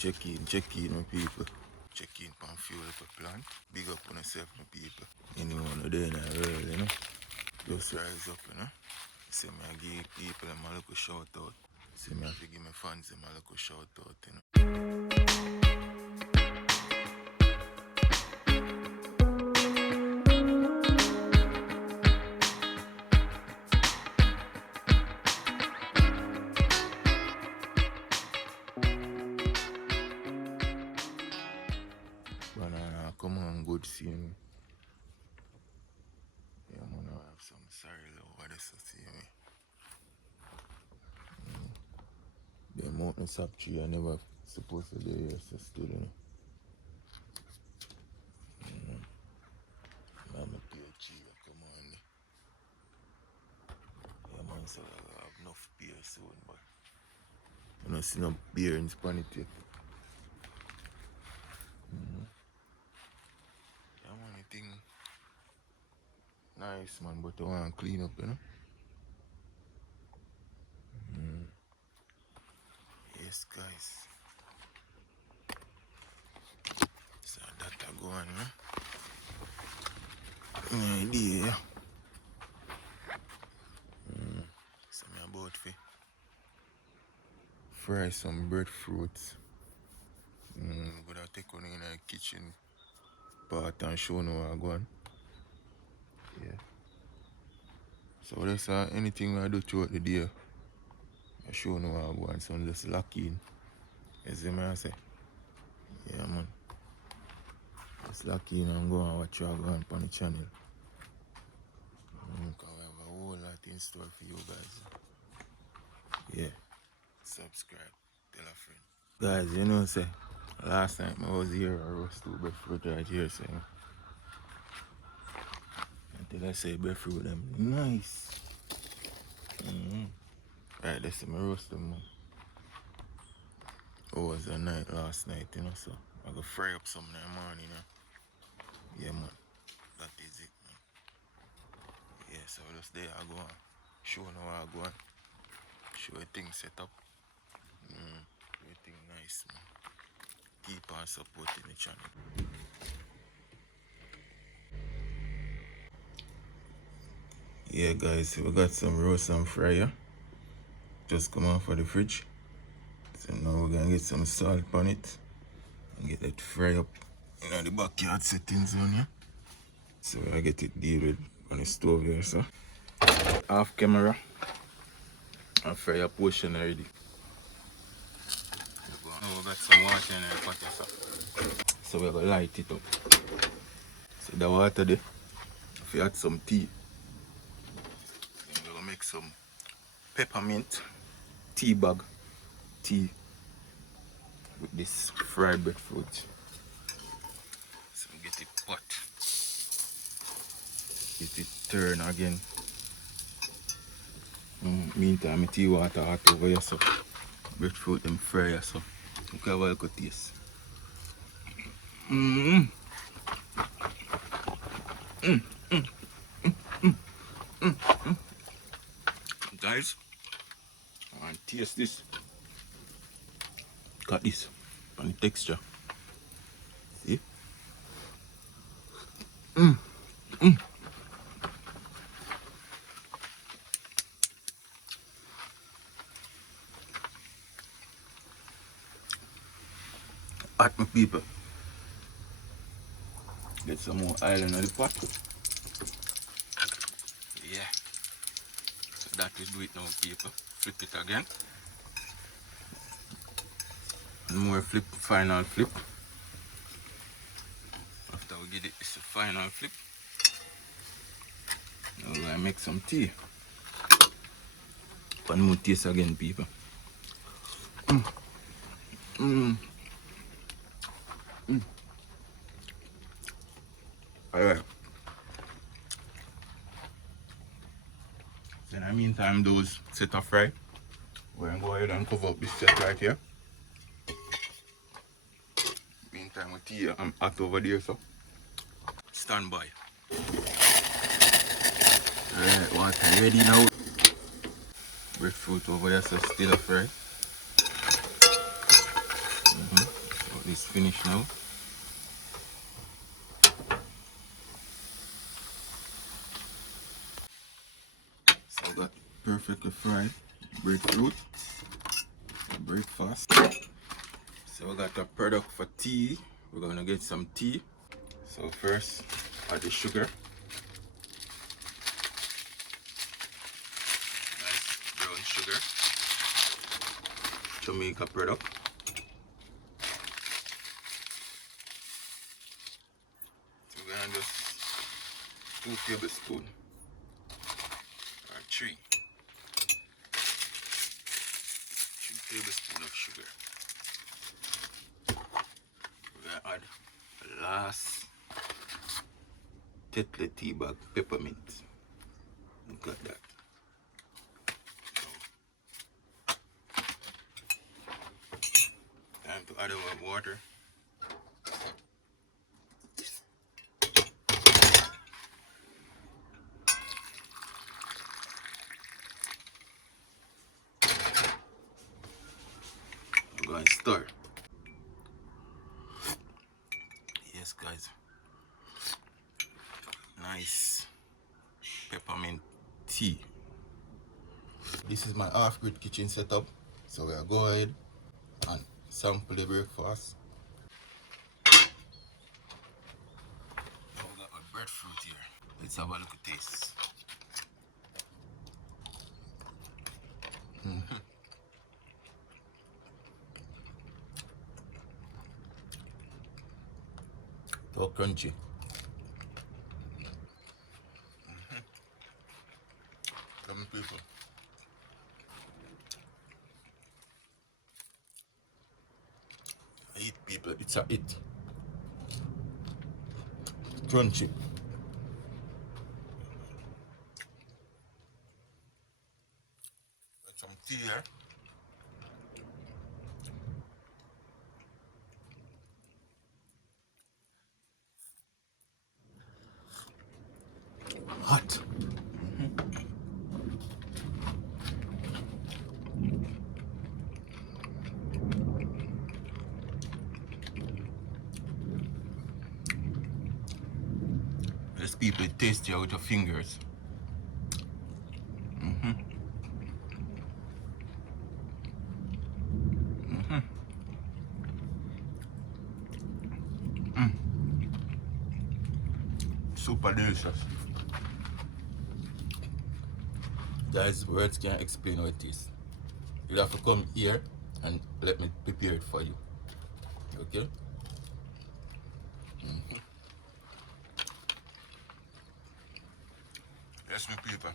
Check in, my people. Check in on fuel up a plant. Big up on yourself, my people. Anyone there in the world, you know. Just rise up, you know. See me I give people them a little shout out. See me I have to give my fans them a little shout out, you know. Banana, come on, good seeing me. Yeah, man, I have some sorry over this, see me. The mountain sap tree I never supposed to do here, so still, you know. I'm a PhD, come on. Yeah, man, so I have enough beer soon, but I don't see no beer in Spanish yet. Yeah, man, I think nice, man, but I want to clean up, you know. Yes, guys. So that I go on, yeah. Idea, yeah. So me about to fry some breadfruits. But I take one in the kitchen part and show no what I go on. Yeah. So that's anything I do throughout the day. I show no what I go on, so I'm just lock in. You see me I say? Yeah, man. Just lock in and go and watch what I go on the channel. Because we have a whole lot in store for you guys. Yeah. Subscribe. Tell a friend. Guys, you know, say, last time I was here, I roast two breadfruit right here, say. Until I say breadfruit them nice. Right, that's my roast them, man. It was a night last night, you know, so I go fry up some in the morning, you know. Yeah, man. That is it, man. Yeah, so just there I go on. Show now I go on. Show everything set up. Everything nice, man. Keep on supporting the channel. Yeah, guys, we got some roast and fryer. Just come out for the fridge. So now we're gonna get some salt on it and get it fry up in the backyard settings on here. So I get it deal with on the stove here, so. Off camera. And fry up portion already. Now we got some water in the pot, so. So we're gonna light it up. So the water there, if you add some tea, then we're gonna make some peppermint tea bag tea with this fried breadfruit. So get it pot. Get it turn again. Meantime, my tea water hot over here, so breadfruit them fry, so look how well it could taste. Guys, I want to taste this. Got this on the texture. See? Hot, my people. Get some more oil in the pot. Yeah. So that will do it now, people. Flip it again. One more flip, final flip. After we get it, it's a final flip. Now we're gonna make some tea. One more taste again, people. Alright. So in the meantime, those set of fry. We're gonna go ahead and cover up this set right here. Meantime, with tea, I'm hot over there, so stand by. Alright, water ready now. Breadfruit over there, so still a fry. is finished now. So I got perfectly fried breadfruit breakfast. So we got a product for tea. We're gonna get some tea. So first add the sugar. Nice brown sugar. Jamaica product. So we're gonna just 2 tablespoons or 3 tablespoons of sugar. We're gonna add the last Tetley tea bag peppermint. Look at that. Time to add our water. I'm going to stir. Yes, guys. Nice peppermint tea. This is my off-grid kitchen setup. So we'll go ahead and sample the breakfast. Now we got our breadfruit here. Let's have a look at this. So crunchy. Come people. I eat people, it's a hit. Crunchy. Got some tea here. Hot. Let's people taste it with your fingers. Super delicious. Guys, words can't explain how it is. You'll have to come here and let me prepare it for you. Okay? Yes, my people.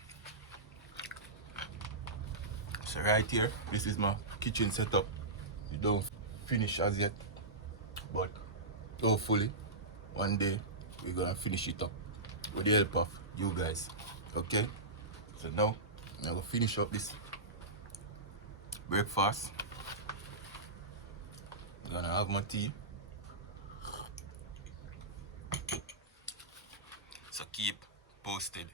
So right here, this is my kitchen setup. You don't finish as yet, but hopefully one day we're gonna finish it up with the help of you guys. Okay? So now I'm gonna finish up this breakfast. I'm gonna have my tea. So keep posted.